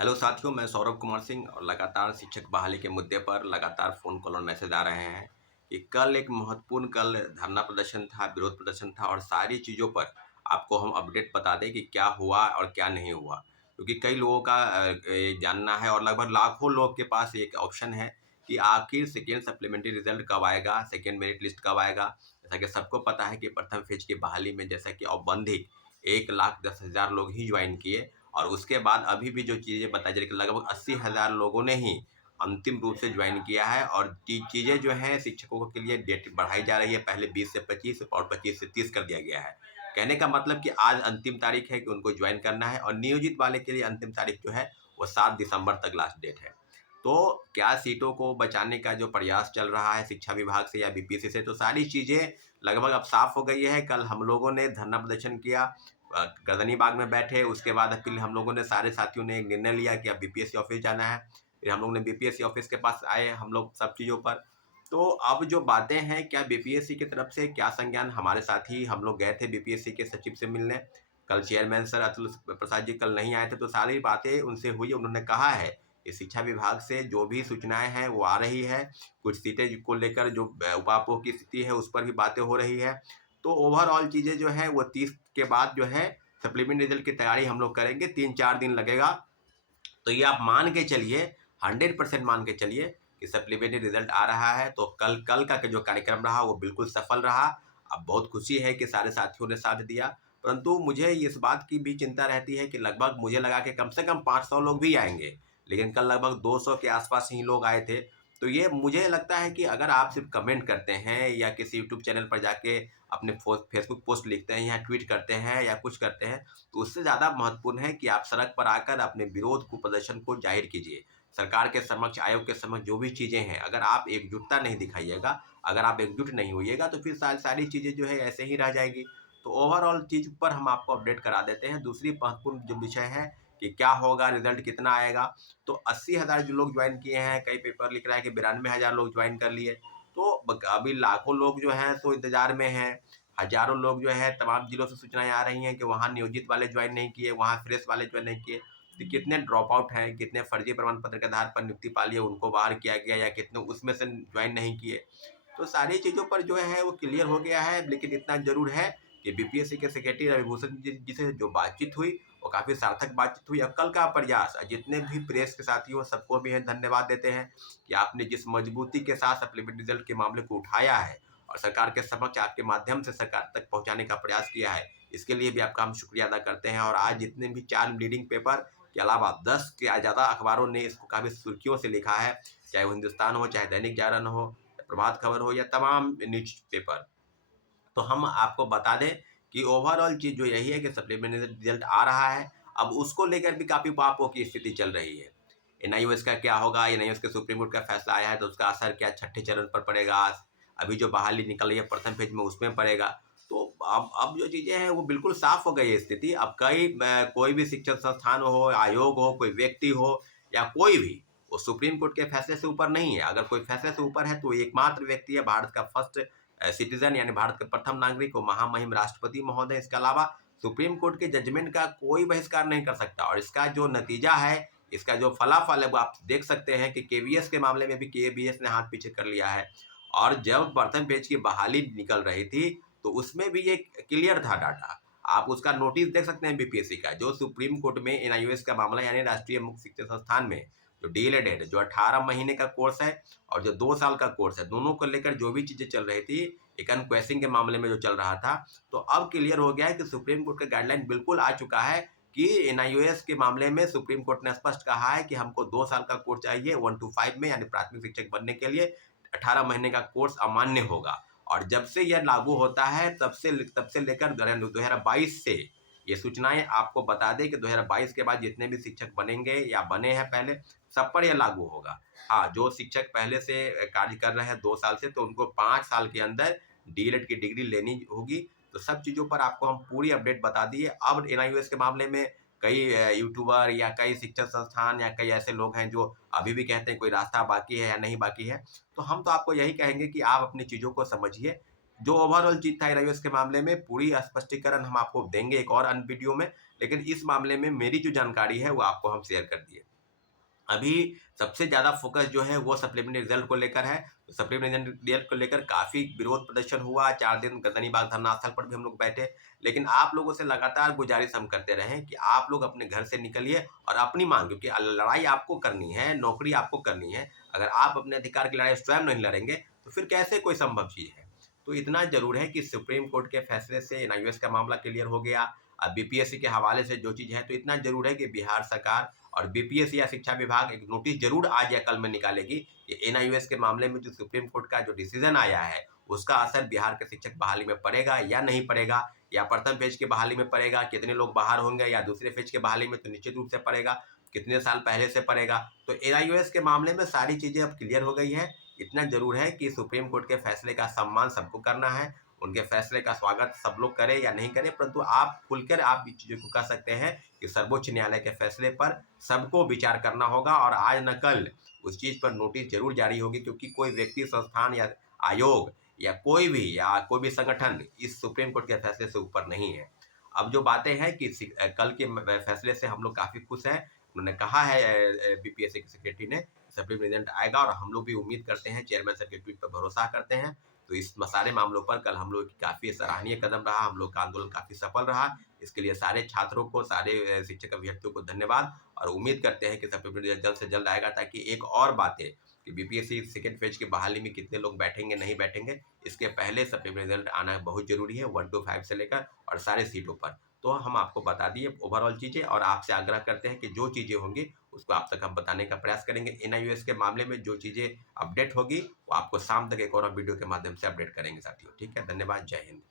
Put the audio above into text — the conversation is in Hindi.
हेलो साथियों, मैं सौरभ कुमार सिंह और लगातार शिक्षक बहाली के मुद्दे पर लगातार फ़ोन कॉल और मैसेज आ रहे हैं कि कल एक महत्वपूर्ण धरना प्रदर्शन था, विरोध प्रदर्शन था और सारी चीज़ों पर आपको हम अपडेट बता दें कि क्या हुआ और क्या नहीं हुआ। क्योंकि कई लोगों का ये जानना है और लगभग लाखों लोग के पास एक ऑप्शन है कि आखिर सेकेंड सप्लीमेंट्री रिजल्ट कब आएगा, सेकेंड मेरिट लिस्ट कब आएगा। जैसा कि सबको पता है कि प्रथम फेज की बहाली में जैसा कि औपबंधिक 1,10,000 लोग ही ज्वाइन किए और उसके बाद अभी भी जो चीज़ें बताई जा रही है कि लगभग 80,000 लोगों ने ही अंतिम रूप से ज्वाइन किया है और चीज़ें जो हैं शिक्षकों के लिए डेट बढ़ाई जा रही है। पहले 20 से 25 और 25 से 30 कर दिया गया है। कहने का मतलब कि आज अंतिम तारीख है कि उनको ज्वाइन करना है और नियोजित वाले के लिए अंतिम तारीख जो है वो 7 दिसंबर तक लास्ट डेट है। तो क्या सीटों को बचाने का जो प्रयास चल रहा है शिक्षा विभाग से या बीपीएससी से, तो सारी चीज़ें लगभग अब साफ हो गई है। कल हम लोगों ने धरना प्रदर्शन किया, गर्दनी बाग में बैठे, उसके बाद फिर हम लोगों ने सारे साथियों ने एक निर्णय लिया कि अब बीपीएससी ऑफिस जाना है। फिर हम लोग ने बीपीएससी ऑफिस के पास आए हम लोग सब चीज़ों पर। तो अब जो बातें हैं, क्या बीपीएससी की तरफ से क्या संज्ञान, हमारे साथ ही हम लोग गए थे बीपीएससी के सचिव से मिलने। कल चेयरमैन सर अतुल प्रसाद जी कल नहीं आए थे, तो सारी बातें उनसे हुई। उन्होंने कहा है कि शिक्षा विभाग से जो भी सूचनाएं हैं वो आ रही है। कुछ सीटें को लेकर जो उपापों की स्थिति है उस पर भी बातें हो रही है। तो ओवरऑल चीज़ें जो है वो 30 के बाद जो है सप्लीमेंट रिजल्ट की तैयारी हम लोग करेंगे। 3-4 दिन लगेगा। तो ये आप मान के चलिए, 100% मान के चलिए कि सप्लीमेंट्री रिजल्ट आ रहा है। तो कल कल का जो कार्यक्रम रहा वो बिल्कुल सफल रहा। अब बहुत खुशी है कि सारे साथियों ने साथ दिया, परंतु मुझे इस बात की भी चिंता रहती है कि लगभग मुझे लगा कि कम से कम 500 लोग भी आएंगे, लेकिन कल लगभग 200 के आसपास ही लोग आए थे। तो ये मुझे लगता है कि अगर आप सिर्फ कमेंट करते हैं या किसी यूट्यूब चैनल पर जाके अपने फेसबुक पोस्ट लिखते हैं या ट्वीट करते हैं या कुछ करते हैं, तो उससे ज़्यादा महत्वपूर्ण है कि आप सड़क पर आकर अपने विरोध को, प्रदर्शन को जाहिर कीजिए। सरकार के समक्ष, आयोग के समक्ष जो भी चीज़ें हैं, अगर आप एकजुटता नहीं दिखाइएगा, अगर आप एकजुट नहीं होइएगा, तो फिर सारी चीज़ें जो है ऐसे ही रह जाएगी। तो ओवरऑल चीज़ पर हम आपको अपडेट करा देते हैं। दूसरी महत्वपूर्ण जो विषय है कि क्या होगा, रिजल्ट कितना आएगा। तो 80,000 जो लोग ज्वाइन किए हैं, कई पेपर लिख रहा है कि 92,000 लोग ज्वाइन कर लिए। तो अभी लाखों लोग जो हैं तो इंतजार में हैं। हजारों लोग जो है तमाम जिलों से सूचनाएं आ रही हैं कि वहाँ नियोजित वाले ज्वाइन नहीं किए, वहाँ फ्रेश वाले ज्वाइन नहीं किए। तो कितने ड्रॉप आउट हैं, कितने फर्जी प्रमाण पत्र के आधार पर नियुक्ति पा लिए उनको बाहर किया गया या कितने उसमें से ज्वाइन नहीं किए। तो सारी चीज़ों पर जो है वो क्लियर हो गया है। लेकिन इतना जरूर है कि बीपीएससी के सेक्रेटरी रविभूषण जी से जो बातचीत हुई वो काफ़ी सार्थक बातचीत हुई। और कल का प्रयास जितने भी प्रेस के साथी हो सबको भी धन्यवाद देते हैं कि आपने जिस मजबूती के साथ सप्लीमेंट्री रिजल्ट के मामले को उठाया है और सरकार के समक्ष आपके माध्यम से सरकार तक पहुंचाने का प्रयास किया है, इसके लिए भी आपका हम शुक्रिया अदा करते हैं। और आज जितने भी 4 लीडिंग पेपर के अलावा 10 के ज़्यादा अखबारों ने इसको काफ़ी सुर्खियों से लिखा है, चाहे वो हिंदुस्तान हो, चाहे दैनिक जागरण हो, प्रभात खबर हो या तमाम न्यूज पेपर। तो हम आपको बता दें कि ओवरऑल चीज़ जो यही है कि सप्लीमेंट्री रिजल्ट आ रहा है। अब उसको लेकर भी काफ़ी पापों की स्थिति चल रही है। एनआईओएस का क्या होगा, एनआईओएस के सुप्रीम कोर्ट का फैसला आया है तो उसका असर क्या छठे चरण पर पड़ेगा, अभी जो बहाली निकल रही है प्रथम फेज में उसमें पड़ेगा। तो अब जो चीज़ें हैं वो बिल्कुल साफ हो गई है स्थिति। अब कोई भी शिक्षण संस्थान हो, आयोग हो, कोई व्यक्ति हो या कोई भी, वो सुप्रीम कोर्ट के फैसले से ऊपर नहीं है। अगर कोई फैसले से ऊपर है तो एकमात्र व्यक्ति है भारत का फर्स्ट सिटीजन यानी भारत के प्रथम नागरिक वो महामहिम राष्ट्रपति महोदय। इसके अलावा सुप्रीम कोर्ट के जजमेंट का कोई बहिष्कार नहीं कर सकता। और इसका जो नतीजा है, इसका जो फलाफल है वो आप देख सकते हैं कि केवीएस के मामले में भी केवीएस ने हाथ पीछे कर लिया है। और जब प्रथम पेज की बहाली निकल रही थी तो उसमें भी ये क्लियर था डाटा। आप उसका नोटिस देख सकते हैं बीपीएससी का, जो सुप्रीम कोर्ट में एनआईओएस का मामला यानी राष्ट्रीय मुक्त शिक्षा संस्थान में जो डीएलएड है, जो 18 महीने का कोर्स है और जो 2 साल का कोर्स है, दोनों को लेकर जो भी चीज़ें चल रही थी, एक अनक्वेसिंग के मामले में जो चल रहा था, तो अब क्लियर हो गया है कि सुप्रीम कोर्ट का गाइडलाइन बिल्कुल आ चुका है कि एनआईओएस के मामले में सुप्रीम कोर्ट ने स्पष्ट कहा है कि हमको 2 साल का कोर्स चाहिए 1 to 5 में, यानी प्राथमिक शिक्षक बनने के लिए 18 महीने का कोर्स अमान्य होगा। और जब से यह लागू होता है तब से लेकर 2022 से ये सूचनाएं आपको बता दें कि 2022 के बाद जितने भी शिक्षक बनेंगे या बने हैं पहले, सब पर यह लागू होगा। हाँ, जो शिक्षक पहले से कार्य कर रहे हैं 2 साल से, तो उनको 5 साल के अंदर डीएलएड की डिग्री लेनी होगी। तो सब चीज़ों पर आपको हम पूरी अपडेट बता दिए। अब एनआईओएस के मामले में कई यूट्यूबर या कई शिक्षण संस्थान या कई ऐसे लोग हैं जो अभी भी कहते हैं कोई रास्ता बाकी है या नहीं बाकी है। तो हम तो आपको यही कहेंगे कि आप अपनी चीज़ों को समझिए। जो ओवरऑल चीज़ था एनआईओएस के मामले में पूरी स्पष्टीकरण हम आपको देंगे एक और अन्य वीडियो में, लेकिन इस मामले में मेरी जो जानकारी है वो आपको हम शेयर कर दिए। अभी सबसे ज़्यादा फ़ोकस जो है वो सप्लीमेंट्री रिज़ल्ट को लेकर है। तो सप्लीमेंट्री रिज़ल्ट को लेकर काफ़ी विरोध प्रदर्शन हुआ, 4 दिन गगनीबाग धरना स्थल पर भी हम लोग बैठे। लेकिन आप लोगों से लगातार गुज़ारिश हम करते रहे हैं कि आप लोग अपने घर से निकलिए और अपनी माँग, क्योंकि लड़ाई आपको करनी है, नौकरी आपको करनी है। अगर आप अपने अधिकार की लड़ाई स्वयं नहीं लड़ेंगे, तो फिर कैसे कोई संभव चीज़ है? तो इतना ज़रूर है कि सुप्रीम कोर्ट के फैसले से एनआईओएस का मामला क्लियर हो गया। अब बीपीएससी के हवाले से जो चीज़ है, तो इतना ज़रूर है कि बिहार सरकार और बीपीएससी या शिक्षा विभाग एक नोटिस जरूर आज या कल में निकालेगी कि एनआईओएस के मामले में जो सुप्रीम कोर्ट का जो डिसीजन आया है उसका असर बिहार के शिक्षक बहाली में पड़ेगा या नहीं पड़ेगा, या प्रथम फेज की बहाली में पड़ेगा, कितने लोग बाहर होंगे, या दूसरे फेज के बहाली में तो निश्चित रूप से पड़ेगा, कितने साल पहले से पड़ेगा। तो एनआईओएस के मामले में सारी चीजें अब क्लियर हो गई है। इतना जरूर है कि सुप्रीम कोर्ट के फैसले का सम्मान सबको करना है, उनके फैसले का स्वागत सब लोग करें या नहीं करें, परंतु आप खुलकर आप इस चीजों को कह सकते हैं कि सर्वोच्च न्यायालय के फैसले पर सबको विचार करना होगा और आज न कल उस चीज पर नोटिस जरूर जारी होगी, क्योंकि कोई व्यक्ति, संस्थान या आयोग या कोई भी संगठन इस सुप्रीम कोर्ट के फैसले से ऊपर नहीं है। अब जो बातें हैं कि कल के फैसले से हम लोग काफी खुश हैं। उन्होंने कहा है बीपीएससी के सेक्रेटरी ने, सप्लीमेंट्री रिजल्ट आएगा और हम लोग भी उम्मीद करते हैं, चेयरमैन सर के ट्वीट पर भरोसा करते हैं। तो इस सारे मामलों पर कल हम लोग की काफी सराहनीय कदम रहा, हम लोग का आंदोलन काफी सफल रहा। इसके लिए सारे छात्रों को, सारे शिक्षक अभ्यर्थियों को धन्यवाद, और उम्मीद करते हैं कि सप्लीमेंट्री रिजल्ट जल्द से जल्द आएगा, ताकि एक और बातें कि बीपीएससी सेकंड फेज की बहाली में कितने लोग बैठेंगे नहीं बैठेंगे, इसके पहले सप्लीमेंट्री रिजल्ट आना बहुत जरूरी है 1 to 5 से लेकर और सारे सीटों पर। तो हम आपको बता दिए ओवरऑल चीज़ें, और आपसे आग्रह करते हैं कि जो चीज़ें होंगी उसको आप तक हम बताने का प्रयास करेंगे। एनआईओएस के मामले में जो चीज़ें अपडेट होगी वो आपको शाम तक एक और वीडियो के माध्यम से अपडेट करेंगे साथियों। ठीक है, धन्यवाद, जय हिंद।